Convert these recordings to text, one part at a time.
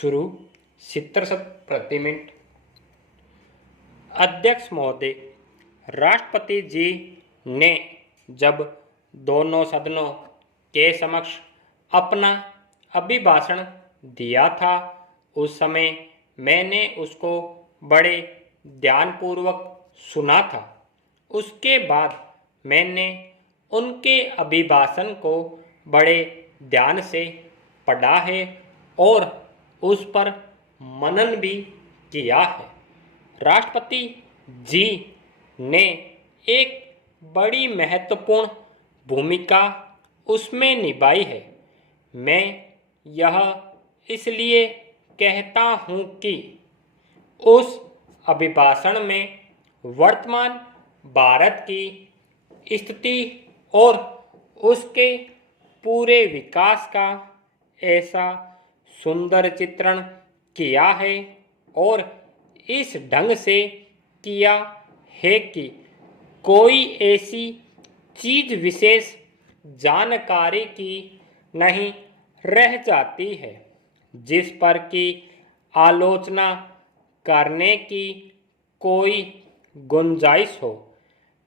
शुरू 70 प्रति मिनट। अध्यक्ष महोदय, राष्ट्रपति जी ने जब दोनों सदनों के समक्ष अपना अभिभाषण दिया था, उस समय मैंने उसको बड़े ध्यानपूर्वक सुना था। उसके बाद मैंने उनके अभिभाषण को बड़े ध्यान से पढ़ा है और उस पर मनन भी किया है। राष्ट्रपति जी ने एक बड़ी महत्वपूर्ण भूमिका उसमें निभाई है। मैं यह इसलिए कहता हूँ कि उस अभिभाषण में वर्तमान भारत की स्थिति और उसके पूरे विकास का ऐसा सुंदर चित्रण किया है और इस ढंग से किया है कि कोई ऐसी चीज विशेष जानकारी की नहीं रह जाती है जिस पर कि आलोचना करने की कोई गुंजाइश हो।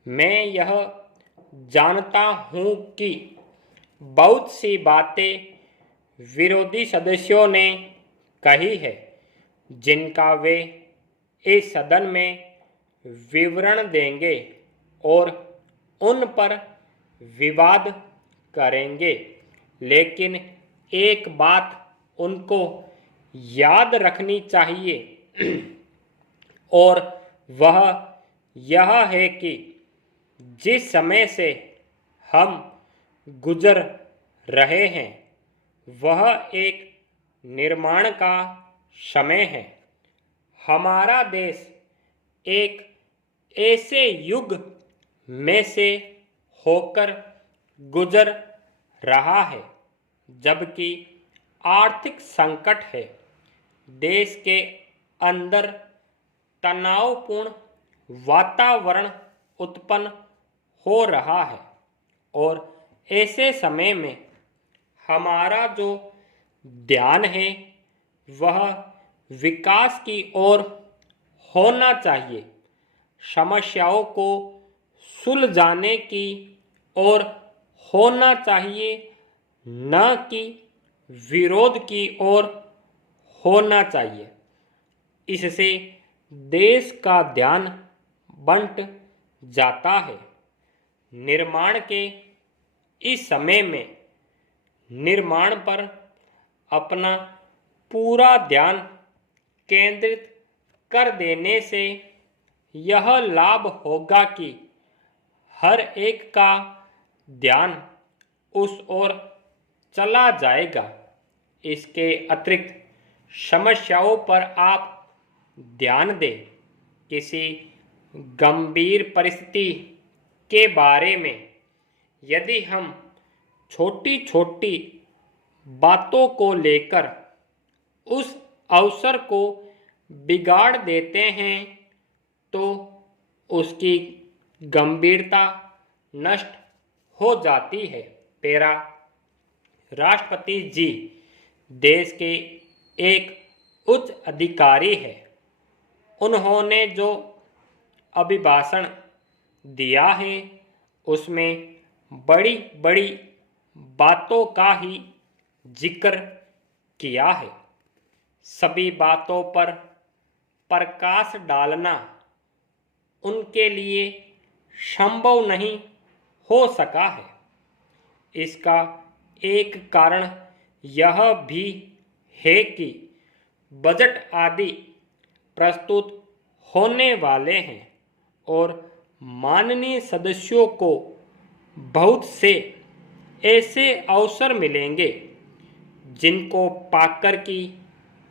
मैं यह जानता हूँ कि बहुत सी बातें विरोधी सदस्यों ने कही है जिनका वे इस सदन में विवरण देंगे और उन पर विवाद करेंगे, लेकिन एक बात उनको याद रखनी चाहिए और वह यह है कि जिस समय से हम गुजर रहे हैं वह एक निर्माण का समय है। हमारा देश एक ऐसे युग में से होकर गुजर रहा है जबकि आर्थिक संकट है, देश के अंदर तनावपूर्ण वातावरण उत्पन्न हो रहा है और ऐसे समय में हमारा जो ध्यान है वह विकास की ओर होना चाहिए, समस्याओं को सुलझाने की ओर होना चाहिए, न कि विरोध की ओर होना चाहिए। इससे देश का ध्यान बंट जाता है। निर्माण के इस समय में निर्माण पर अपना पूरा ध्यान केंद्रित कर देने से यह लाभ होगा कि हर एक का ध्यान उस ओर चला जाएगा। इसके अतिरिक्त समस्याओं पर आप ध्यान दें। किसी गंभीर परिस्थिति के बारे में यदि हम छोटी छोटी बातों को लेकर उस अवसर को बिगाड़ देते हैं तो उसकी गंभीरता नष्ट हो जाती है। पेरा, राष्ट्रपति जी देश के एक उच्च अधिकारी है। उन्होंने जो अभिभाषण दिया है उसमें बड़ी बड़ी बातों का ही जिक्र किया है। सभी बातों पर प्रकाश डालना उनके लिए संभव नहीं हो सका है। इसका एक कारण यह भी है कि बजट आदि प्रस्तुत होने वाले हैं और माननीय सदस्यों को बहुत से ऐसे अवसर मिलेंगे जिनको पाकर कि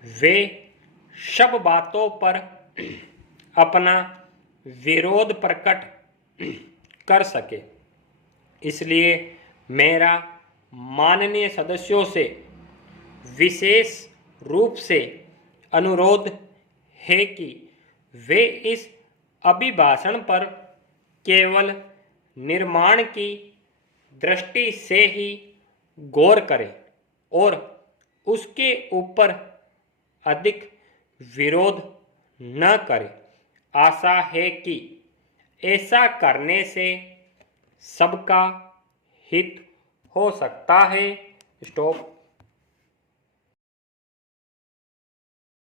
वे सब बातों पर अपना विरोध प्रकट कर सके। इसलिए मेरा माननीय सदस्यों से विशेष रूप से अनुरोध है कि वे इस अभिभाषण पर केवल निर्माण की दृष्टि से ही गौर करें और उसके ऊपर अधिक विरोध न करें। आशा है कि ऐसा करने से सबका हित हो सकता है। स्टॉप।